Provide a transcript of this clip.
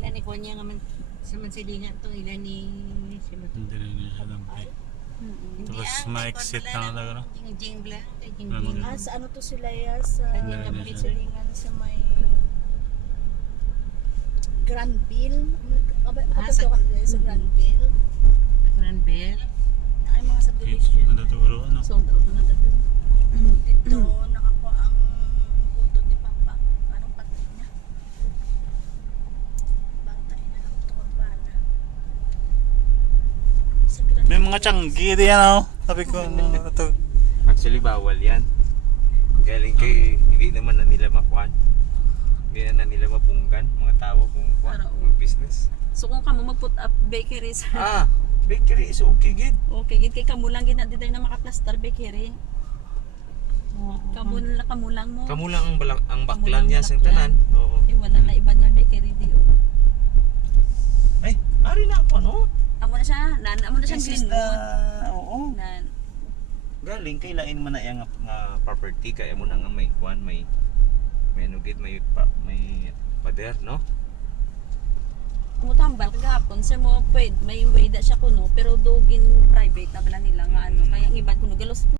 ilan ni Konya nga man sa mansilingan tong ilan ni Hindi rin siya lang kay. Tapos ma-exit na talaga no? Jing blang, jing May jing. mga- Sa ano to sila ya sa Kanina pa siya. Pizzaringan sa may Granville. Sa- Sa Granville. Granville. Ay mga Dito subdivision. na naturo ano? Sold out na dito. Dito nakakuha ang puto ni Papa. Parang patay niya. Bantay na lang ito kung bala. Sa Granville. May mga tiyanggi diyan oh. Sabi ko ano ito. Actually, bawal yan. Galing kay, hindi naman na nila makuhan. Hindi na nila mapunggan, mga tao kung Para, mga business. So kung kamo mag-put up bakery sa Bakery is okay, gid. okay, gid kay kamo lang gid na dito na maka-plaster bakery. Kamo lang mo. Kamu lang ang baklan Kamulang niya sa baklan. tanan. Oo. Eh wala na iba nga bakery di oh. Ay, ari na ako, no? Amo na siya, amo na siyang This is the, Glenwood. oo. Nan. Galing kay lain man na yang nga property kaya mo na nga may kwan, may ano gid, may pader, no? Amo tambal kagapon sa mo pwede may way da siya kuno pero dugin private na bala nila nga ano kaya ang iba kuno galos